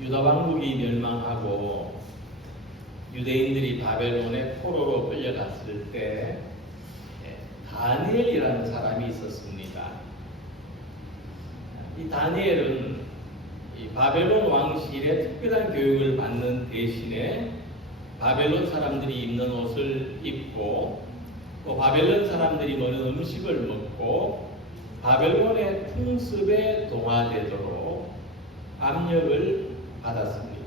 유다 왕국이 멸망하고 유대인들이 바벨론의 포로로 끌려갔을 때 다니엘이라는 사람이 있었습니다. 이 다니엘은 이 바벨론 왕실의 특별한 교육을 받는 대신에 바벨론 사람들이 입는 옷을 입고 또 바벨론 사람들이 먹는 음식을 먹고 바벨론의 풍습에 동화되도록 압력을 받았습니다.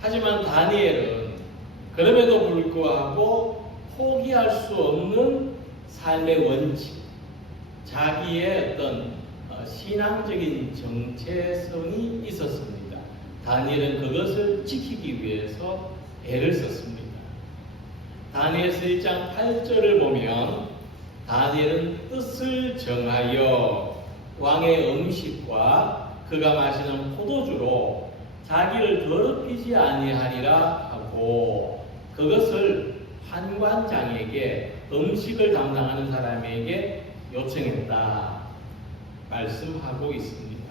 하지만 다니엘은 그럼에도 불구하고 포기할 수 없는 삶의 원칙, 자기의 어떤 신앙적인 정체성이 있었습니다. 다니엘은 그것을 지키기 위해서 애를 썼습니다. 다니엘서 1장 8절을 보면 다니엘은 뜻을 정하여 왕의 음식과 그가 마시는 포도주로 자기를 더럽히지 아니하리라 하고 그것을 환관장에게 음식을 담당하는 사람에게 요청했다 말씀하고 있습니다.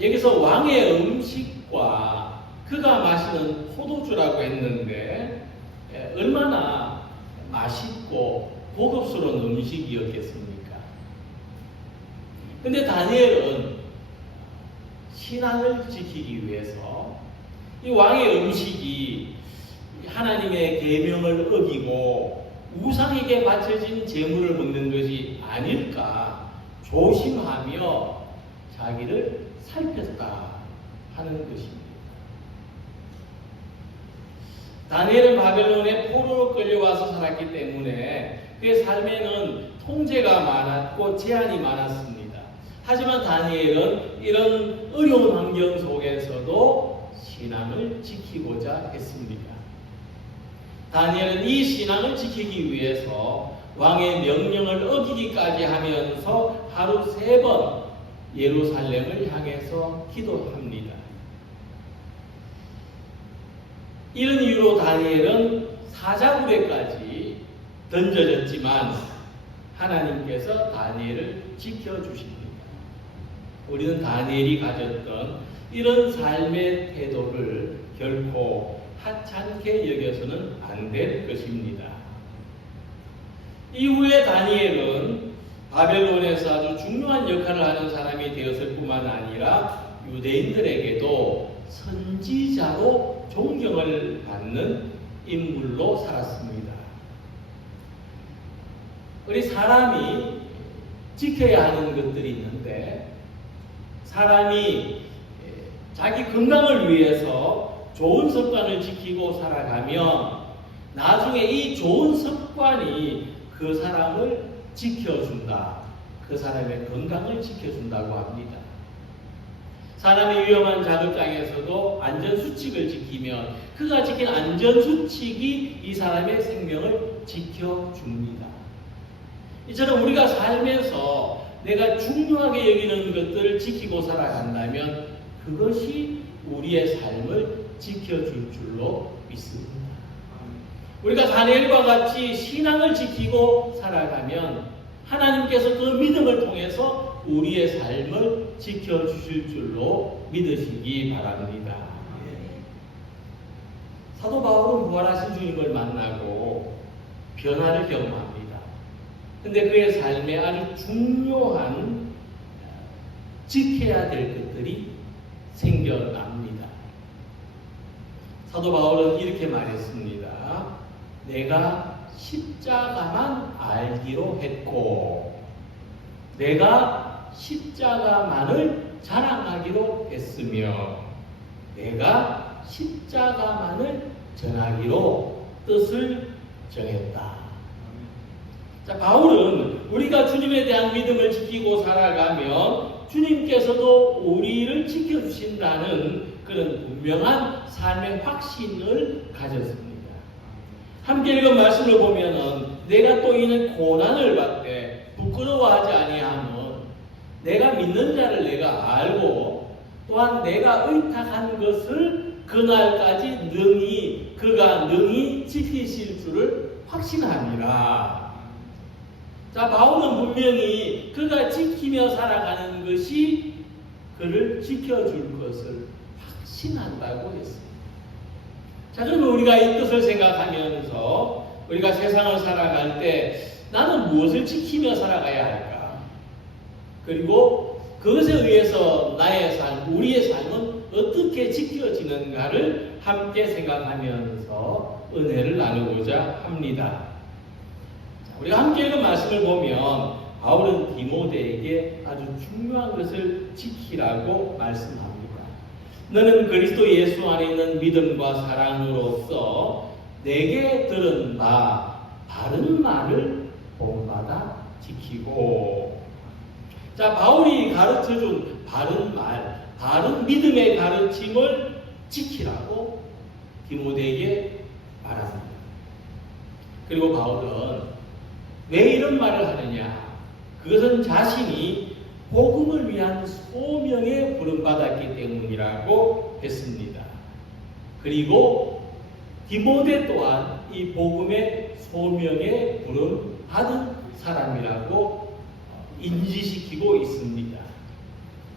여기서 왕의 음식과 그가 마시는 포도주라고 했는데 얼마나 맛있고 고급스러운 음식이었겠습니까? 근데 다니엘은 신앙을 지키기 위해서 이 왕의 음식이 하나님의 계명을 어기고 우상에게 바쳐진 제물을 먹는 것이 아닐까 조심하며 자기를 살폈다 하는 것입니다. 다니엘은 바벨론에 포로로 끌려와서 살았기 때문에 그의 삶에는 통제가 많았고 제한이 많았습니다. 하지만 다니엘은 이런 어려운 환경 속에서도 신앙을 지키고자 했습니다. 다니엘은 이 신앙을 지키기 위해서 왕의 명령을 어기기까지 하면서 하루 3번 예루살렘을 향해서 기도합니다. 이런 이유로 다니엘은 사자굴에까지 던져졌지만 하나님께서 다니엘을 지켜주십니다. 우리는 다니엘이 가졌던 이런 삶의 태도를 결코 하찮게 여겨서는 안 될 것입니다. 이후에 다니엘은 바벨론에서 아주 중요한 역할을 하는 사람이 되었을 뿐만 아니라 유대인들에게도 선지자로 존경을 받는 인물로 살았습니다. 우리 사람이 지켜야 하는 것들이 있는데 사람이 자기 건강을 위해서 좋은 습관을 지키고 살아가면 나중에 이 좋은 습관이 그 사람을 지켜준다. 그 사람의 건강을 지켜준다고 합니다. 사람이 위험한 작업장에서도 안전수칙을 지키면 그가 지킨 안전수칙이 이 사람의 생명을 지켜줍니다. 이처럼 우리가 삶에서 내가 중요하게 여기는 것들을 지키고 살아간다면 그것이 우리의 삶을 지켜줄 줄로 믿습니다. 우리가 다니엘과 같이 신앙을 지키고 살아가면 하나님께서 그 믿음을 통해서 우리의 삶을 지켜주실 줄로 믿으시기 바랍니다. 사도 바울은 부활하신 주님을 만나고 변화를 경험합니다. 근데 그의 삶에 아주 중요한 지켜야 될 것들이 생겨납니다. 사도 바울은 이렇게 말했습니다. 내가 십자가만 알기로 했고 내가 십자가만을 자랑하기로 했으며 내가 십자가만을 전하기로 뜻을 정했다. 자, 바울은 우리가 주님에 대한 믿음을 지키고 살아가면 주님께서도 우리를 지켜주신다는 그런 분명한 삶의 확신을 가졌습니다. 함께 읽은 말씀을 보면은 내가 또 이는 고난을 받되 부끄러워하지 아니하면 내가 믿는 자를 내가 알고 또한 내가 의탁한 것을 그날까지 그가 능히 지키실 줄을 확신합니다. 자, 바울은 분명히 그가 지키며 살아가는 것이 그를 지켜줄 것을 확신한다고 했습니다. 자, 그러면 우리가 이 뜻을 생각하면서 우리가 세상을 살아갈 때 나는 무엇을 지키며 살아가야 할까? 그리고 그것에 의해서 나의 삶, 우리의 삶은 어떻게 지켜지는가를 함께 생각하면서 은혜를 나누고자 합니다. 자, 우리가 함께 읽은 말씀을 보면 바울은 디모데에게 아주 중요한 것을 지키라고 말씀합니다. 너는 그리스도 예수 안에 있는 믿음과 사랑으로서 내게 들은 바 바른 말을 본받아 지키고. 자, 바울이 가르쳐준 바른 말, 바른 믿음의 가르침을 지키라고 디모데에게 말합니다. 그리고 바울은 왜 이런 말을 하느냐? 그것은 자신이 복음을 위한 소명에 부름받았기 때문이라고 했습니다. 그리고 디모데 또한 이 복음의 소명에 부름받은 사람이라고 인지시키고 있습니다.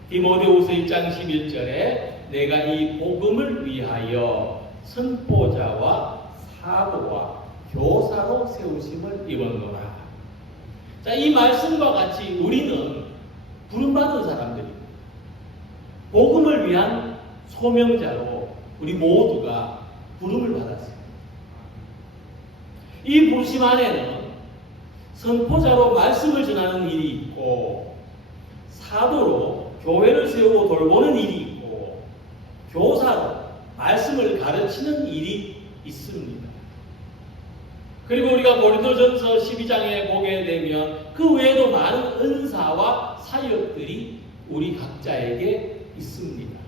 디모데후서 1장 11절에 내가 이 복음을 위하여 선포자와 사도와 교사로 세우심을 입었노라. 자, 이 말씀과 같이 우리는 부름받은 사람들입니다. 복음을 위한 소명자로 우리 모두가 부름을 받았습니다. 이 부르심 안에는 선포자로 말씀을 전하는 일이 있고, 사도로 교회를 세우고 돌보는 일이 있고, 교사로 말씀을 가르치는 일이 있습니다. 그리고 우리가 고린도전서 12장에 보게 되면 그 외에도 많은 은사와 사역들이 우리 각자에게 있습니다.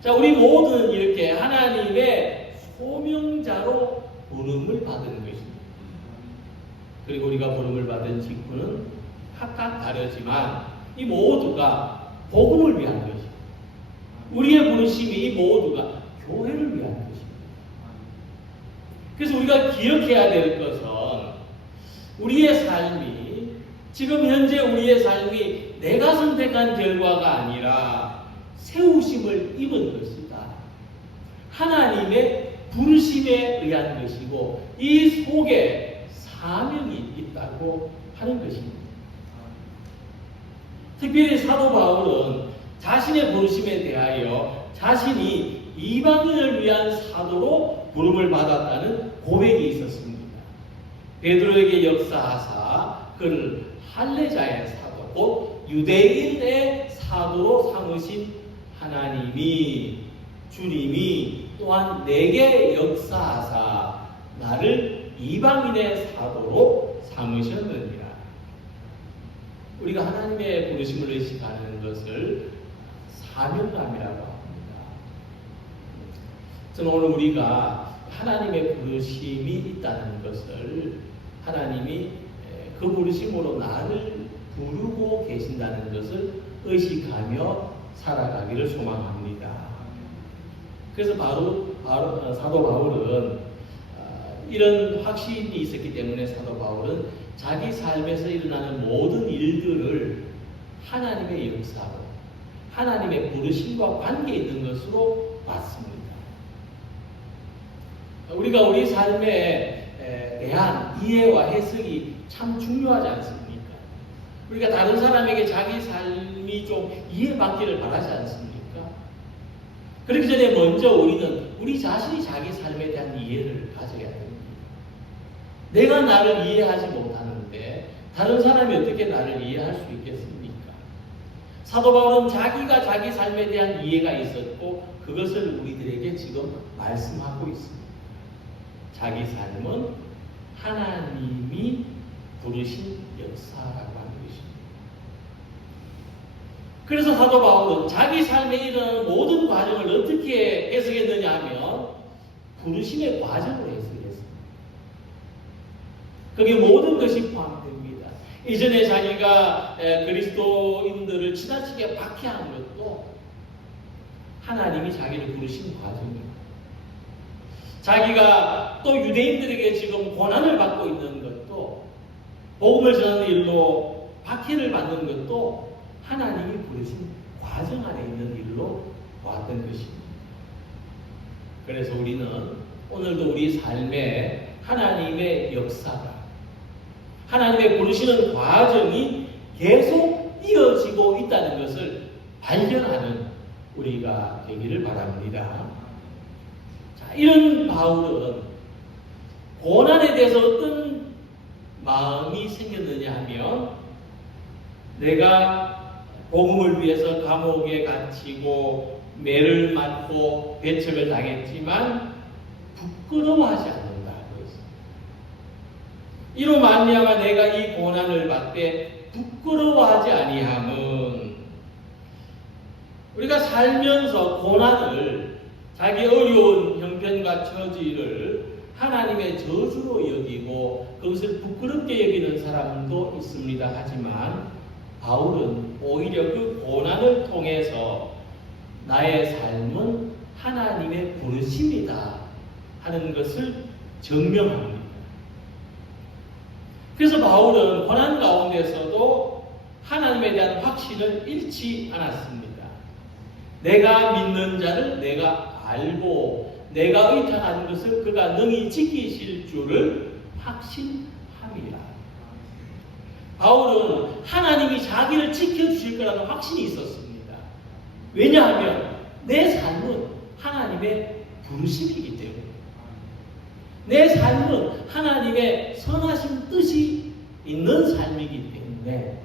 자, 우리 모두는 이렇게 하나님의 소명자로 부름을 받은 것입니다. 그리고 우리가 부름을 받은 직분은 각각 다르지만 이 모두가 복음을 위한 것입니다. 우리의 부르심이 이 모두가 교회를 위한 것입니다. 그래서 우리가 기억해야 될 것은 우리의 삶이, 지금 현재 우리의 삶이 내가 선택한 결과가 아니라 세우심을 입은 것이다. 하나님의 부르심에 의한 것이고 이 속에 사명이 있다고 하는 것입니다. 특별히 사도 바울은 자신의 부르심에 대하여 자신이 이방인을 위한 사도로 부름을 받았다는 고백이 있었습니다. 베드로에게 역사하사 그를 할례자의 사도, 곧 유대인의 사도로 삼으신 하나님이, 주님이 또한 내게 역사하사 나를 이방인의 사도로 삼으셨느니라. 우리가 하나님의 부르심을 의식하는 것을 사명감이라고 합니다. 저는 오늘 우리가 하나님의 부르심이 있다는 것을, 하나님이 그 부르심으로 나를 부르고 계신다는 것을 의식하며 살아가기를 소망합니다. 그래서 사도 바울은 이런 확신이 있었기 때문에 사도 바울은 자기 삶에서 일어나는 모든 일들을 하나님의 역사로, 하나님의 부르심과 관계 있는 것으로 봤습니다. 우리가 우리 삶에 대한 이해와 해석이 참 중요하지 않습니까? 우리가 다른 사람에게 자기 삶이 좀 이해받기를 바라지 않습니까? 그렇기 전에 먼저 우리는 우리 자신이 자기 삶에 대한 이해를 가져야 됩니다. 내가 나를 이해하지 못하는데 다른 사람이 어떻게 나를 이해할 수 있겠습니까? 사도 바울은 자기가 자기 삶에 대한 이해가 있었고 그것을 우리들에게 지금 말씀하고 있습니다. 자기 삶은 하나님이 부르신 역사라고 하는 것입니다. 그래서 사도 바울은 자기 삶에 일어나는 모든 과정을 어떻게 해석했느냐 하면 부르심의 과정으로 해석했습니다. 거기에 모든 것이 포함됩니다. 이전에 자기가 그리스도인들을 지나치게 박해한 것도 하나님이 자기를 부르신 과정입니다. 자기가 또 유대인들에게 지금 고난을 받고 있는 것도, 복음을 전하는 일로 박해를 받는 것도 하나님이 부르신 과정입니다. 받은 것입니다. 그래서 우리는 오늘도 우리 삶에 하나님의 역사가, 하나님의 부르시는 과정이 계속 이어지고 있다는 것을 발견하는 우리가 되기를 바랍니다. 자, 이런 바울은 고난에 대해서 어떤 마음이 생겼느냐 하면, 내가 복음을 위해서 감옥에 갇히고 매를 맞고 배척을 당했지만 부끄러워하지 않는다. 이로 말미암아 내가 이 고난을 받되 부끄러워하지 아니함은, 우리가 살면서 고난을, 자기 어려운 형편과 처지를 하나님의 저주로 여기고 그것을 부끄럽게 여기는 사람도 있습니다. 하지만 바울은 오히려 그 고난을 통해서 나의 삶은 하나님의 부르심이다 하는 것을 증명합니다. 그래서 바울은 고난 가운데서도 하나님에 대한 확신을 잃지 않았습니다. 내가 믿는 자를 내가 알고 내가 의탁한 것을 그가 능히 지키실 줄을 확신함이라. 바울은 하나님이 자기를 지켜주실 거라는 확신이 있었습니다. 왜냐하면 내 삶은 하나님의 부르심이기 때문에, 내 삶은 하나님의 선하신 뜻이 있는 삶이기 때문에,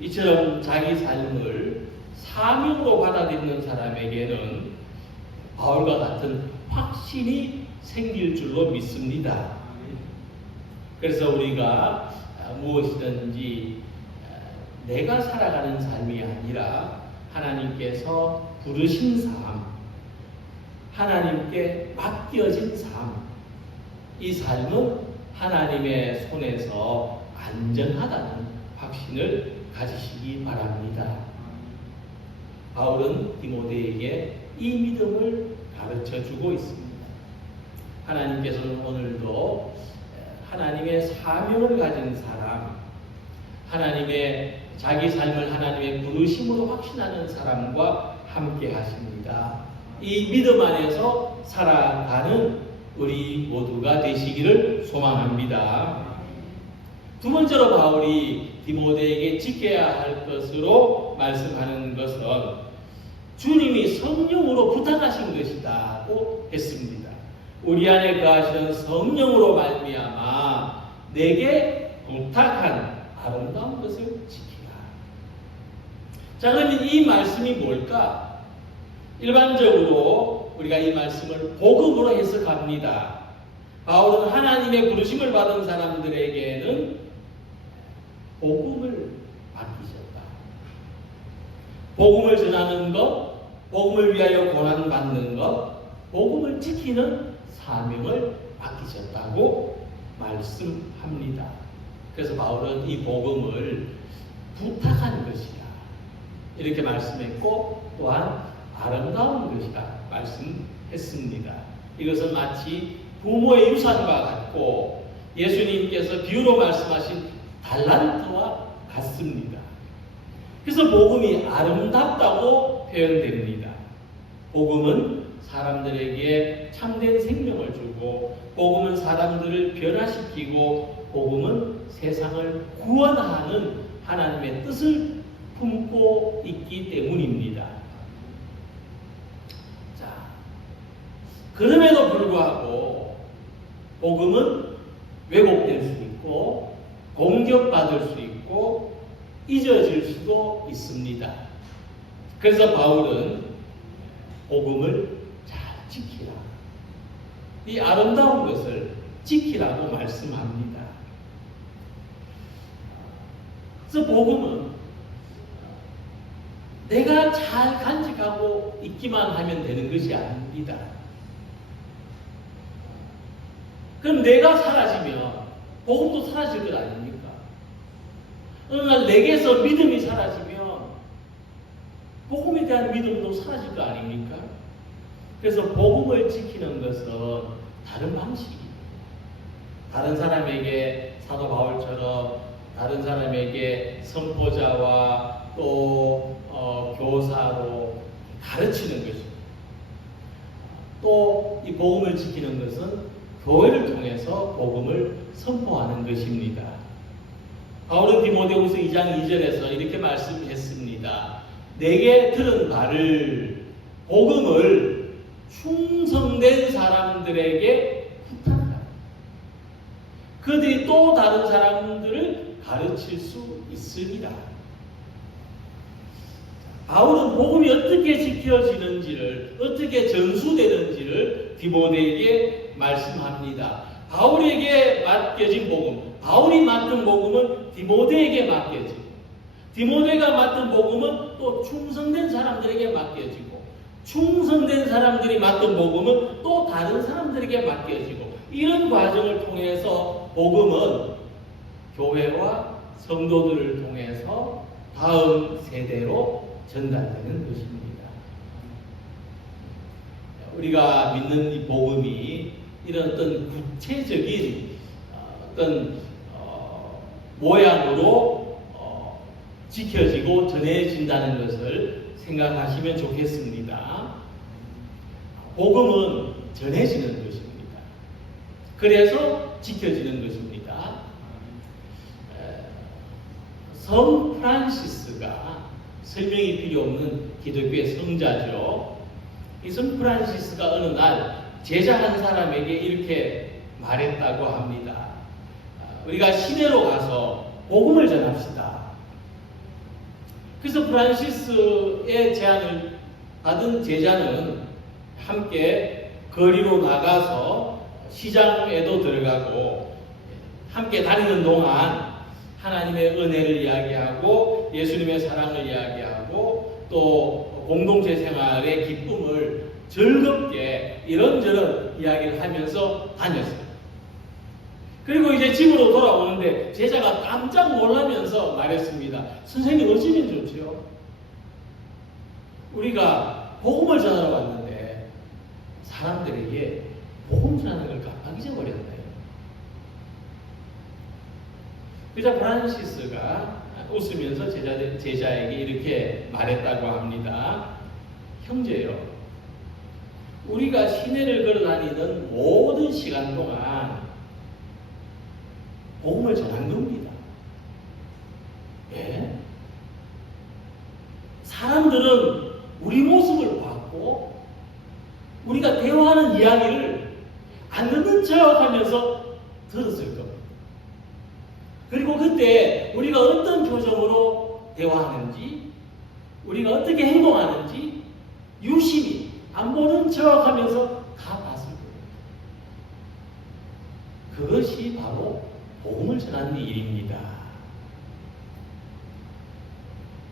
이처럼 자기 삶을 사명으로 받아들이는 사람에게는 바울과 같은 확신이 생길 줄로 믿습니다. 그래서 우리가 무엇이든지 내가 살아가는 삶이 아니라 하나님께서 부르신 삶, 하나님께 맡겨진 삶, 이 삶은 하나님의 손에서 안전하다는 확신을 가지시기 바랍니다. 바울은 디모데에게 이 믿음을 가르쳐주고 있습니다. 하나님께서는 오늘도 하나님의 사명을 가진 사람, 하나님의 자기 삶을 하나님의 부르심으로 확신하는 사람과 함께 하십니다. 이 믿음 안에서 살아가는 우리 모두가 되시기를 소망합니다. 두 번째로 바울이 디모데에게 지켜야 할 것으로 말씀하는 것은 주님이 성령으로 부탁하신 것이다고 했습니다. 우리 안에 거하시는 성령으로 말미암아 내게 부탁한 아름다운 것을 지키라. 자, 그러면 이 말씀이 뭘까? 일반적으로 우리가 이 말씀을 복음으로 해석합니다. 바울은 하나님의 부르심을 받은 사람들에게는 복음을 맡기셨다. 복음을 전하는 것, 복음을 위하여 고난받는 것, 복음을 지키는 사명을 맡기셨다고 말씀합니다. 그래서 바울은 이 복음을 부탁한 것이다 이렇게 말씀했고, 또한 아름다운 것이다 말씀했습니다. 이것은 마치 부모의 유산과 같고 예수님께서 비유로 말씀하신 달란트와 같습니다. 그래서 복음이 아름답다고 표현됩니다. 복음은 사람들에게 참된 생명을 주고, 복음은 사람들을 변화시키고, 복음은 세상을 구원하는 하나님의 뜻을 품고 있기 때문입니다. 자, 그럼에도 불구하고 복음은 왜곡될 수 있고 공격받을 수 있고 잊어질 수도 있습니다. 그래서 바울은 복음을 잘 지키라, 이 아름다운 것을 지키라고 말씀합니다. 그래서 복음은 내가 잘 간직하고 있기만 하면 되는 것이 아닙니다. 그럼 내가 사라지면 복음도 사라질 것 아닙니까? 어느 날 내게서 믿음이 사라지면 복음에 대한 믿음도 사라질 거 아닙니까? 그래서 복음을 지키는 것은 다른 방식입니다. 다른 사람에게 사도 바울처럼 다른 사람에게 선포자와 또 교사로 가르치는 것입니다. 또 이 복음을 지키는 것은 교회를 통해서 복음을 선포하는 것입니다. 바울은 디모데후서 2장 2절에서 이렇게 말씀했습니다. 내게 들은 바를 복음을 충성된 사람들에게 부탁하라. 그들이 또 다른 사람들을 가르칠 수 있습니다. 바울은 복음이 어떻게 지켜지는지를, 어떻게 전수되는지를 디모데에게 말씀합니다. 바울에게 맡겨진 복음, 바울이 맡은 복음은 디모데에게 맡겨지고, 디모데가 맡은 복음은 또 충성된 사람들에게 맡겨지고, 충성된 사람들이 맡은 복음은 또 다른 사람들에게 맡겨지고, 이런 과정을 통해서 복음은 교회와 성도들을 통해서 다음 세대로 전달되는 것입니다. 우리가 믿는 이 복음이 이런 어떤 구체적인 어떤 모양으로 지켜지고 전해진다는 것을 생각하시면 좋겠습니다. 복음은 전해지는 것입니다. 그래서 지켜지는 것입니다. 성 프란시스가 설명이 필요 없는 기독교의 성자죠. 이 성 프란시스가 어느 날 제자 한 사람에게 이렇게 말했다고 합니다. 우리가 시내로 가서 복음을 전합시다. 그래서 프란시스의 제안을 받은 제자는 함께 거리로 나가서 시장에도 들어가고 함께 다니는 동안 하나님의 은혜를 이야기하고 예수님의 사랑을 이야기하고 또 공동체 생활의 기쁨을 즐겁게 이런저런 이야기를 하면서 다녔어요. 그리고 이제 집으로 돌아오는데 제자가 깜짝 놀라면서 말했습니다. 선생님 어찌면 좋지요? 우리가 복음을 전하러 왔는데 사람들에게 복음 전하는 걸 깜빡 잊어버렸네요. 그자 프란시스가 웃으면서 제자에게 이렇게 말했다고 합니다. 형제요, 우리가 시내를 걸어다니는 모든 시간 동안 복음을 전한 겁니다. 예? 사람들은 우리 모습을 봤고 우리가 대화하는 이야기를 안 듣는 척하면서 들었을 겁니다. 그리고 그때 우리가 어떤 표정으로 대화하는지, 우리가 어떻게 행동하는지 유심히 안 보는 척하면서 다 봤을 거예요. 그것이 바로 복음을 전하는 일입니다.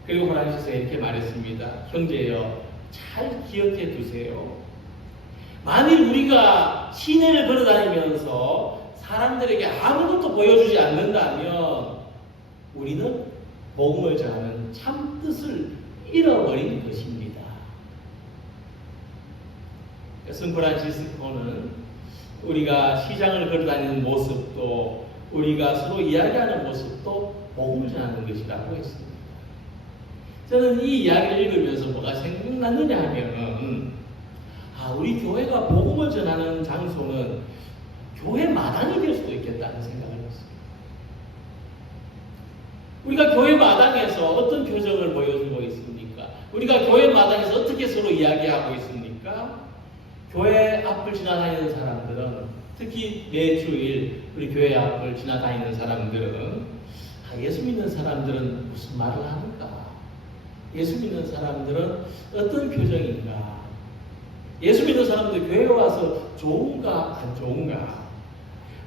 그리고 프란시스가 이렇게 말했습니다. 형제여, 잘 기억해 두세요. 만일 우리가 시내를 걸어다니면서 사람들에게 아무것도 보여주지 않는다면 우리는 복음을 전하는 참 뜻을 잃어버린 것입니다. 성 프란시스코는 우리가 시장을 걸어다니는 모습도 우리가 서로 이야기하는 모습도 복음을 전하는 것이라고 했습니다. 저는 이 이야기를 읽으면서 뭐가 생각났느냐 하면은 우리 교회가 복음을 전하는 장소는 교회 마당이 될 수도 있겠다는 생각을 했습니다. 우리가 교회 마당에서 어떤 표정을 보여주고 있습니까? 우리가 교회 마당에서 어떻게 서로 이야기하고 있습니까? 교회 앞을 지나다니는 사람들은, 특히 매주일 우리 교회 앞을 지나다니는 사람들은 예수 믿는 사람들은 무슨 말을 하는가? 예수 믿는 사람들은 어떤 표정인가? 예수 믿는 사람들 교회에 와서 좋은가 안 좋은가?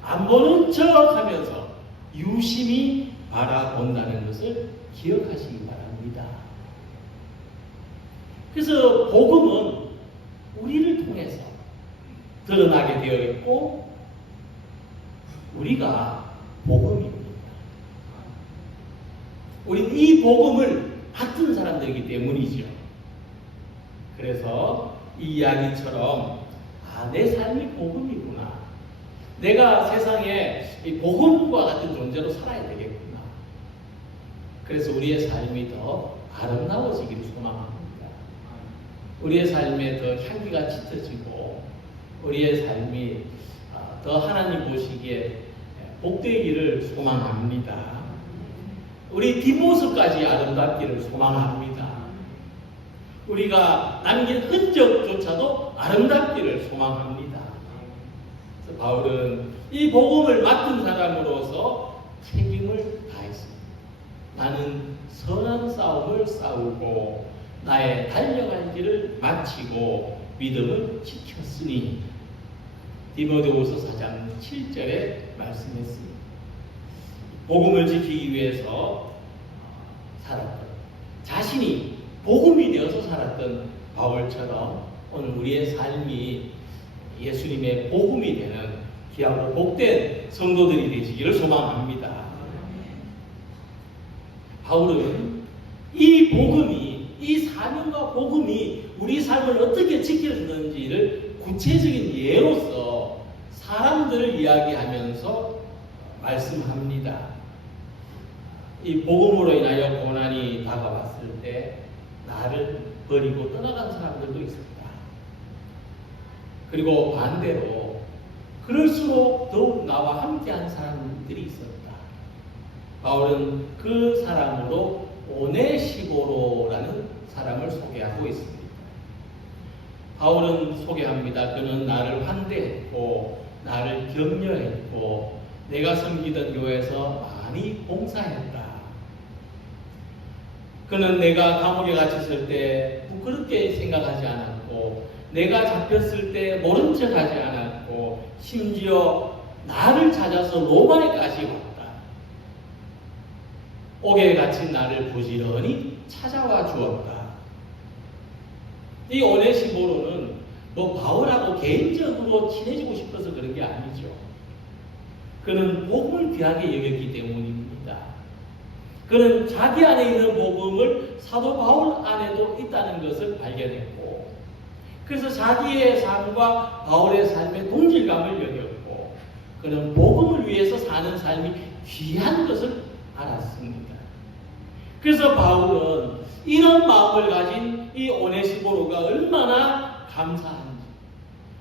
안 보는 척 하면서 유심히 바라본다는 것을 기억하시기 바랍니다. 그래서 복음은 우리를 통해서 드러나게 되어 있고 우리가 복음입니다. 우리는 이 복음을 받은 사람들이기 때문이죠. 그래서 이 이야기처럼 내 삶이 복음이구나. 내가 세상에 이 복음과 같은 존재로 살아야 되겠구나. 그래서 우리의 삶이 더 아름다워지기를 소망합니다. 우리의 삶에 더 향기가 짙어지고 우리의 삶이 더 하나님 보시기에 복되기를 소망합니다. 우리 뒷모습까지 아름답기를 소망합니다. 우리가 남긴 흔적조차도 아름답기를 소망합니다. 그래서 바울은 이 복음을 맡은 사람으로서 책임을 다했습니다. 나는 선한 싸움을 싸우고 나의 달려갈 길을 마치고 믿음을 지켰으니 디모데후서 4장 7절에 말씀했습니다. 복음을 지키기 위해서 살았던, 자신이 복음이 되어서 살았던 바울처럼 오늘 우리의 삶이 예수님의 복음이 되는 귀하고 복된 성도들이 되시기를 소망합니다. 바울은 이 복음이, 이 사명과 복음이 우리 삶을 어떻게 지켜주는지를 구체적인 예로서 사람들을 이야기하면서 말씀합니다. 이 복음으로 인하여 고난이 다가왔을 때 나를 버리고 떠나간 사람들도 있었다. 그리고 반대로 그럴수록 더욱 나와 함께한 사람들이 있었다. 바울은 그 사람으로 오네시보로라는 사람을 소개하고 있습니다. 바울은 소개합니다. 그는 나를 환대했고 나를 격려했고 내가 섬기던 교회에서 많이 봉사했다. 그는 내가 감옥에 갇혔을 때 부끄럽게 생각하지 않았고 내가 잡혔을 때 모른 척하지 않았고 심지어 나를 찾아서 로마에까지 왔다. 옥에 갇힌 나를 부지런히 찾아와 주었다. 이 오네시보로는 바울하고 개인적으로 친해지고 싶어서 그런 게 아니죠. 그는 복음을 귀하게 여겼기 때문입니다. 그는 자기 안에 있는 복음을 사도 바울 안에도 있다는 것을 발견했고, 그래서 자기의 삶과 바울의 삶의 동질감을 여겼고, 그는 복음을 위해서 사는 삶이 귀한 것을 알았습니다. 그래서 바울은 이런 마음을 가진 이 오네시보로가 얼마나 감사한지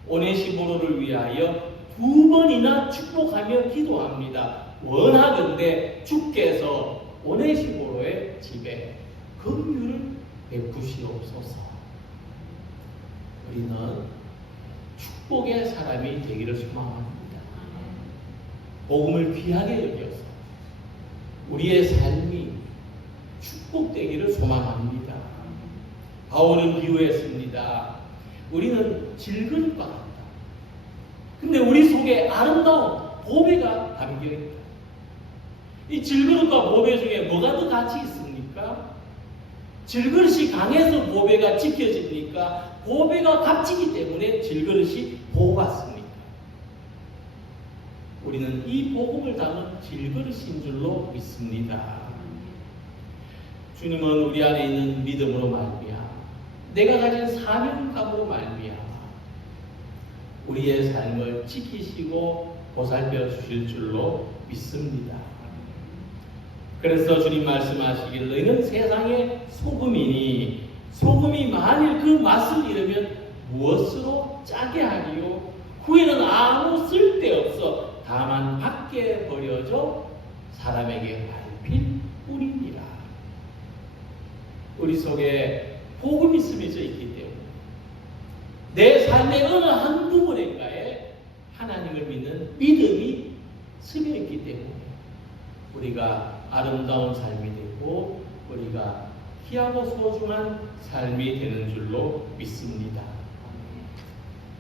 오네시보로를 위하여 2번이나 축복하며 기도합니다. 원하건대 주께서 오네시보로의 집에 긍휼을 베푸시옵소서. 우리는 축복의 사람이 되기를 소망합니다. 복음을 귀하게 여겨서 우리의 삶이 축복되기를 소망합니다. 바울은 비유했습니다. 우리는 질그릇과 같다. 근데 우리 속에 아름다운 보배가 담겨있다. 이 질그릇과 보배 중에 뭐가 더 가치 있습니까? 질그릇이 강해서 보배가 지켜집니까? 보배가 값지기 때문에 질그릇이 보호받습니까? 우리는 이 복음을 담은 질그릇인 줄로 믿습니다. 주님은 우리 안에 있는 믿음으로 말미암아 내가 가진 사명감으로 말미암아 우리의 삶을 지키시고 보살펴 주실 줄로 믿습니다. 그래서 주님 말씀하시기를 너희는 세상의 소금이니 소금이 만일 그 맛을 잃으면 무엇으로 짜게 하리요? 후에는 아무 쓸데없어 다만 밖에 버려져 사람에게 밟힐 뿐이니라. 우리 속에 복음이 스며져 있기 때문에 내 삶의 어느 한 부분인가에 하나님을 믿는 믿음이 스며 있기 때문에 우리가 아름다운 삶이 되고 우리가 귀하고 소중한 삶이 되는 줄로 믿습니다.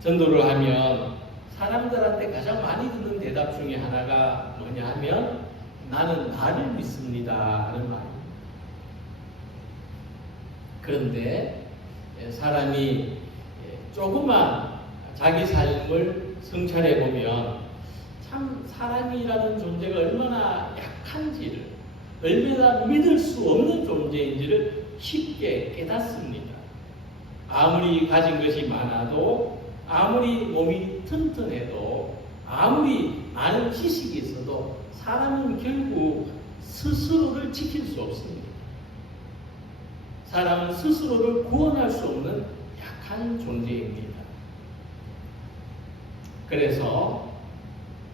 전도를 하면 사람들한테 가장 많이 듣는 대답 중에 하나가 뭐냐 하면 나는 나를 믿습니다 하는 말입니다. 그런데 사람이 조금만 자기 삶을 성찰해 보면 참 사람이라는 존재가 얼마나 약한지를, 얼마나 믿을 수 없는 존재인지를 쉽게 깨닫습니다. 아무리 가진 것이 많아도, 아무리 몸이 튼튼해도, 아무리 많은 지식이 있어도 사람은 결국 스스로를 지킬 수 없습니다. 사람은 스스로를 구원할 수 없는 약한 존재입니다. 그래서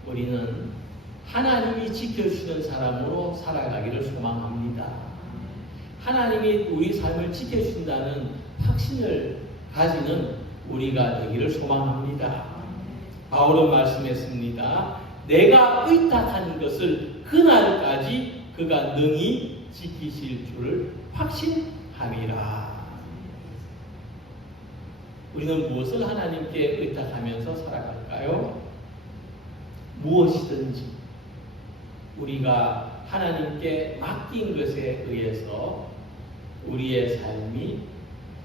우리는 하나님이 지켜주시는 사람으로 살아가기를 소망합니다. 하나님이 우리 삶을 지켜주신다는 확신을 가지는 우리가 되기를 소망합니다. 바울은 말씀했습니다. 내가 의탁한 것을 그날까지 그가 능히 지키실 줄을 확신함이라. 우리는 무엇을 하나님께 의탁하면서 살아갈까요? 무엇이든지 우리가 하나님께 맡긴 것에 의해서 우리의 삶이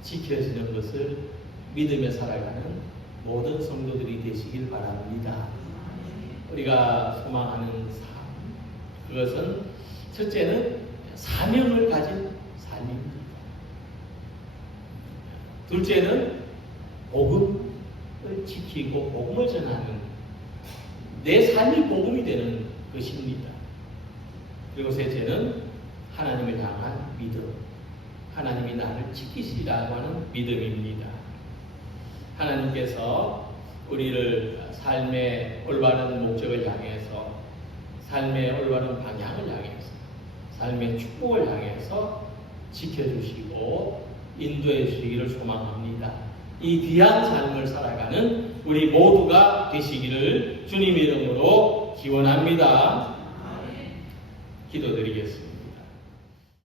지켜지는 것을 믿으며 살아가는 모든 성도들이 되시길 바랍니다. 우리가 소망하는 삶, 그것은 첫째는 사명을 가진 삶입니다. 둘째는 복음을 지키고 복음을 전하는 내 삶이 복음이 되는 것입니다. 그리고 셋째는 하나님을 향한 믿음, 하나님이 나를 지키시라고 하는 믿음입니다. 하나님께서 우리를 삶의 올바른 목적을 향해서, 삶의 올바른 방향을 향해서, 삶의 축복을 향해서 지켜주시고 인도해 주시기를 소망합니다. 이 귀한 삶을 살아가는 우리 모두가 되시기를 주님 이름으로 기원합니다. 기도드리겠습니다.